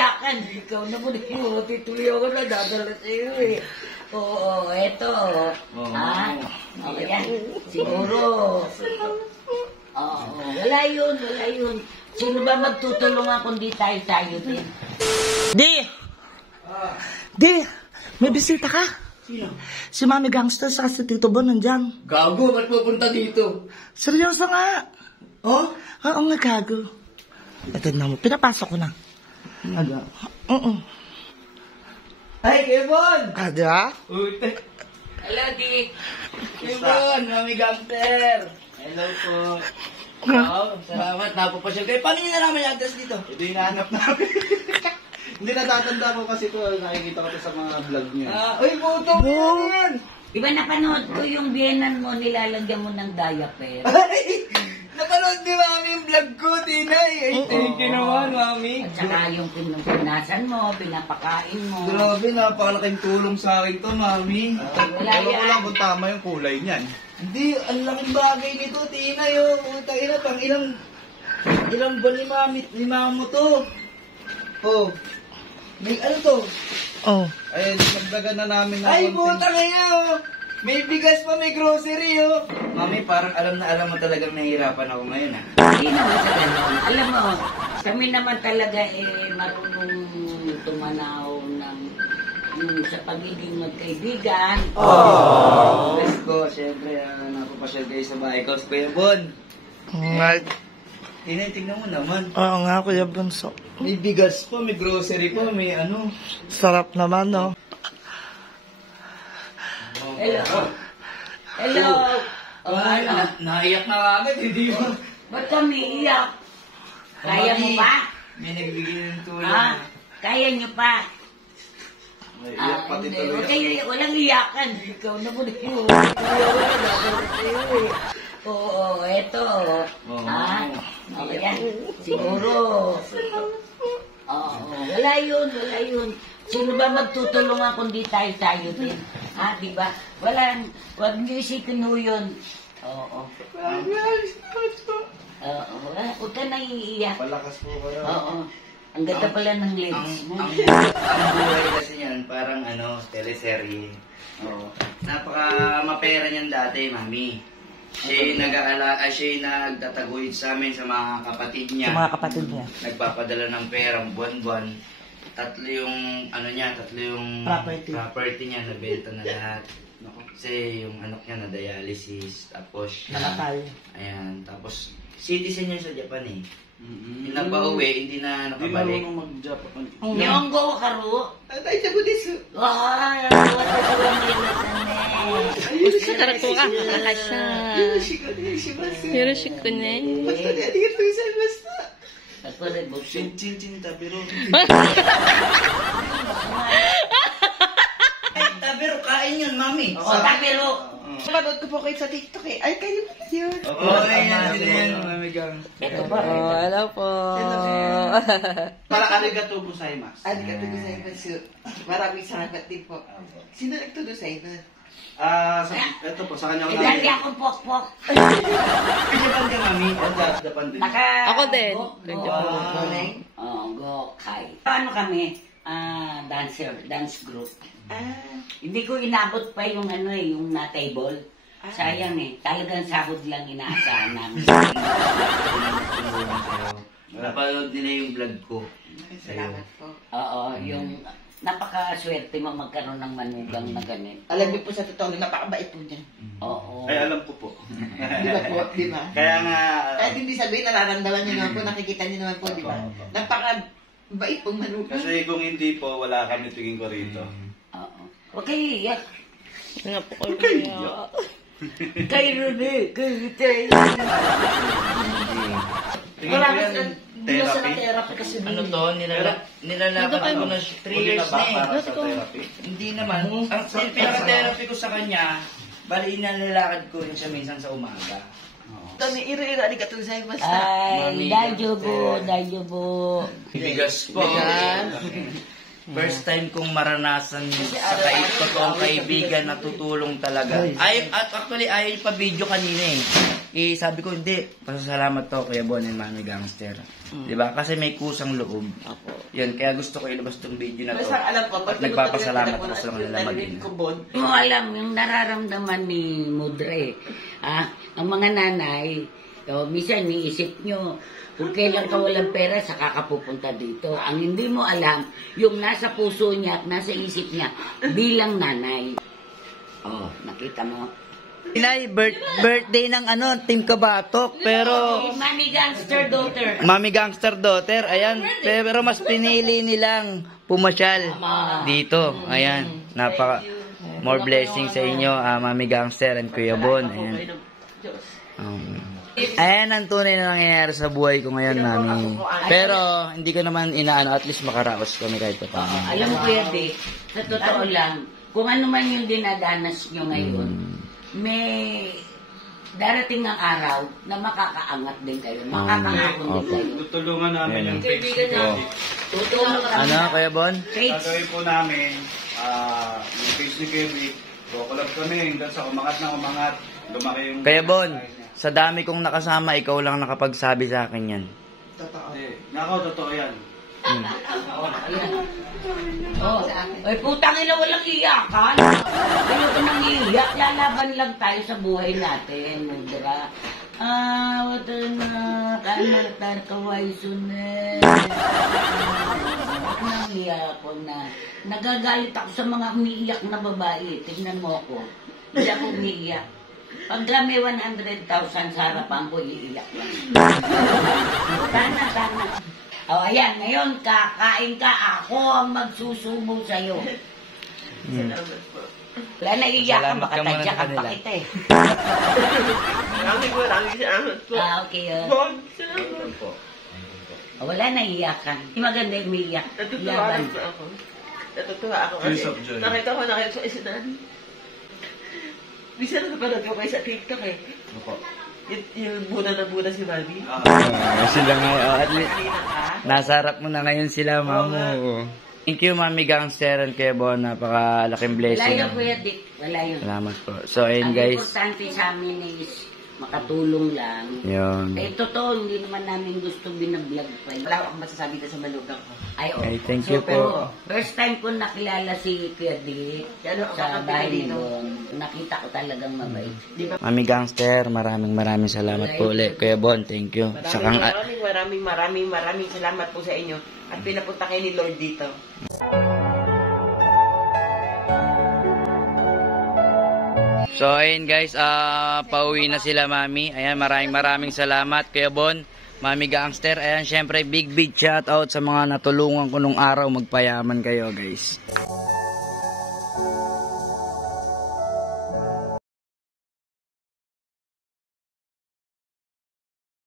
iyakan. Ikaw naman, tuloy ako na dadala sa'yo eh. Oo, eto. Ha? Okay yan. Siguro. Oo, wala yun. Sino ba magtutulungan kung di tayo din? Di, may bisita ka? Sino? Si Mami Gangster sa si Tito Bon nandyan. Gago, ba't pupunta dito? Seryoso nga. Oh? Oo nga, gago. Ito na mo, pinapasok ko na. Ano? Oo. Ay, Kevon! Di ba? Ute. Hello, Di. Kevon, Mami Gangster. Hello po. Wow, salamat. Napapasyal kayo. Paano nyo nalaman yung address dito? Ito yung hinahanap namin. Hindi natatanda ko kasi ito. Nakikita ko ito sa mga vlog niyo. Uy, puto mo yan! Di ba napanood ko yung biyenan mo, nilalagyan mo ng diaper? Ay! Napanood ni Mami yung vlog ko, Tinay. Ay, thank you naman, Mami. At saka yung pinupunasan mo, pinapakain mo. Grabe, napakalaking tulong sa akin to, Mami. Wala Alam ko yan. lang kung tama yung kulay niyan. Hindi, ang laking bagay nito, Tinay. Oh, puta ina, pang ilang buwan ni Mama mo to. Oh, may ano to? Oh. Ayun, nagdagan na namin na Ay, puta ngayon, oh. May bigas pa, may grocery, oh. Mami, parang alam mo talagang nahihirapan ako ngayon, ah. Hindi naman sa ganun. Alam mo, kami naman talaga marunong tumanaw ng sa pagiging magkaibigan. Let's go, syempre, napapasyal kayo sa bahay ko. Kuya Bon, Tinay, tignan mo naman. Oo nga, Kuya Bunso. May bigas pa, may grocery pa, may ano. Sarap naman, no? Hello. Hello. Ay, naiyak na agad, hindi ba? Ba't kami iyak? Kaya mo pa? May nagbigay ng tulong. Ha? Kaya nyo pa? Ay, iyak pati Hindi. tuloy. Huwag kayo, walang iyakan. Ikaw na mo Oo, eto. Ha? Okay yan. Siguro. Oo, wala yun. Sino ba magtutulungan kung di tayo din? Ha, di ba? Wag niyo isipin ho yun. Oo. Oo, huwag ka nang iiyak. Palakas po kayo. Oo. Ang ganda pala ng lips mo. Ang buhay kasi yan, parang teleserye. Oo. Napaka mapera niyan dati, Mami. Siya yung siya yung nagtataguyod sa amin sa mga kapatid niya. Sa mga kapatid niya. Nagpapadala ng pera buwan-buwan. Tatlo yung property niya, nabenta na lahat. Kasi yung anak niya na dialysis, tapos Nakatay. ayan, tapos citizen yun sa Japan eh. Yung nagpa-uwi, hindi na Hindi nakabalik. marunong mag-Japan. Nyonggo karo. Ay, sabi desu. Ay, what are you doing? Sa karako ka, nakasya. Yoroshiku ne. Chin tabiro. Ay, tabiro, kain yun, Mami. Oo, tapiro. Manood ko po kayo sa TikTok eh. Ay, kayo ba yun? Oo, ayan, sila yan, Mami Gang. Ito ba? Oh, hello po. Para arigato gozaimasu. Arigato gozaimasu. Maraming salamat din po. Sino nagturo sa inyo? Ito po, sa kanya ko Lagi akong pok-pok. Japan ka, Mami. Japan din. Ako din. Go-kai. Paano kami? Dance group. Hindi ko inabot pa yung yung na-table. Sayang talagang sahod lang inaasahan namin. Napanood nila yung vlog ko. Salamat po. Oo, yung napakaswerte mo magkaroon ng manugang na ganit. Alam niyo po sa totoo, napakabait po niya. Oo. Ay, alam ko po. Di ba po? Di ba? Kaya nga, Kahit hindi sabihin, nararamdaman niyo naman po, nakikita niyo naman po, di ba? Napakabait pong manugang. kasi kung hindi po, wala kami tingin ko rito. Oo. Huwag kayo iyak. Nga po kayo. Kayo rin kayo Wala ka hindi na sa therapy kasi Ano to? Nilalakad ko na 3 years na eh. Para sa therapy. Hindi naman. Ang pinaka-therapy ko sa kanya, bali nilalakad ko rin siya minsan sa umaga. Kami, iro-iro, arigato gozaimasu. Ay, dajobo. Bigas po. First time kong maranasan sa totoong kaibigan na tutulong talaga. Actually, ayaw pa video kanina eh. Sabi ko, hindi. Pasasalamat to Kuya Bon and Mami Gangster. Diba? Kasi may kusang loob. Yun, kaya gusto ko ilabas tong video na to. Basta alam ko, At nagpapasalamat ako sa mga nila ko, Bon. Mo alam, yung nararamdaman ni Mudre, ang mga nanay, minsan niisip nyo, kung kailan ka walang pera, saka ka pupunta dito. Ang hindi mo alam, yung nasa puso niya at nasa isip niya, bilang nanay. Oh, nakita mo? Inay, birthday ng Team Kabatok, pero... Mami Gangster Daughter. Mami Gangster Daughter, ayan. Pero mas pinili nilang pumasyal dito. Ayan, more blessings sa inyo, Mami Gangster and Kuya Bon. Ayan. Ayan ang tunay na nangyayari sa buhay ko ngayon, Mami. Pero, hindi ko naman inaano, at least makaraos kami kahit pa paano. Alam mo, Kuya Dick, sa totoo lang, kung ano man yung dinadanas nyo ngayon, may darating ang araw na makakaangat din kayo. Makakangako din kayo. Tutulungan namin yung Facebook. Tutulong kami. Ano, Kuya Bon? Gagawin po namin, yung page ni Kevin, kukulab kami hanggang sa umangat na umangat. Lumaki yung... Kuya Bon, sa dami kong nakasama, ikaw lang nakapagsabi sa akin yan. Nako, totoo yan. Oh, ay putang ina, walang iyakan. Ayoko nang iiyak, lalaban lang tayo sa buhay natin, Mudra. Wala na, kanatar kaway sunet. Nang iyak ko na. Nagagalit ako sa mga umiiyak na babae. Tignan mo ako. Hindi ako umiiyak. Pagka may 100,000 sa harapan ko, iiyak lang. Sana. O, ayan, ngayon, kakain ka, ako ang magsusubo sa'yo. Wala na iiyak ka, Salamat ka muna makatadya sa ka kanila. pa kita eh. Maraming salamat po. Okay. Bon, salamat po. Wala na iiyakan. Hindi maganda yung umiiyak. Natutuwa Laban. ako. Natutuwa ako kasi Piece of joy. nakita ko sa isinan. Bisa napanood ko kayo sa TikTok eh. Yung buda na buda si Mami. Sila nga, at least, nasa harap mo na ngayon sila, Mamo. Thank you, Mami Gangster and Kuya Bon. Napakalaking Wala blessing. yun, Kuya Dick. Wala yun. Salamat po. So, ayun Ang guys. importante sa amin is makatulong lang. Yun. Eh, totoo, hindi naman namin gusto binablog pa. Wala akong masasabi sa malugang ko. Ay, oh. Ay, thank you pero, po. first time ko nakilala si Kuya Dick Ano, sa kakapili bahay ni dito. Bon. Nakita ko talagang mabait. Mami Gangster, maraming salamat po ulit. Kuya Bon, thank you. Maraming salamat po sa inyo. At pinapunta kayo ni Lord dito. So, ayun guys, pauwi na sila, Mami. Ayan, maraming salamat, Kuya Bon, Mami Gangster. Ayan, syempre, big shout out sa mga natulungan ko nung araw. Magpayaman kayo, guys.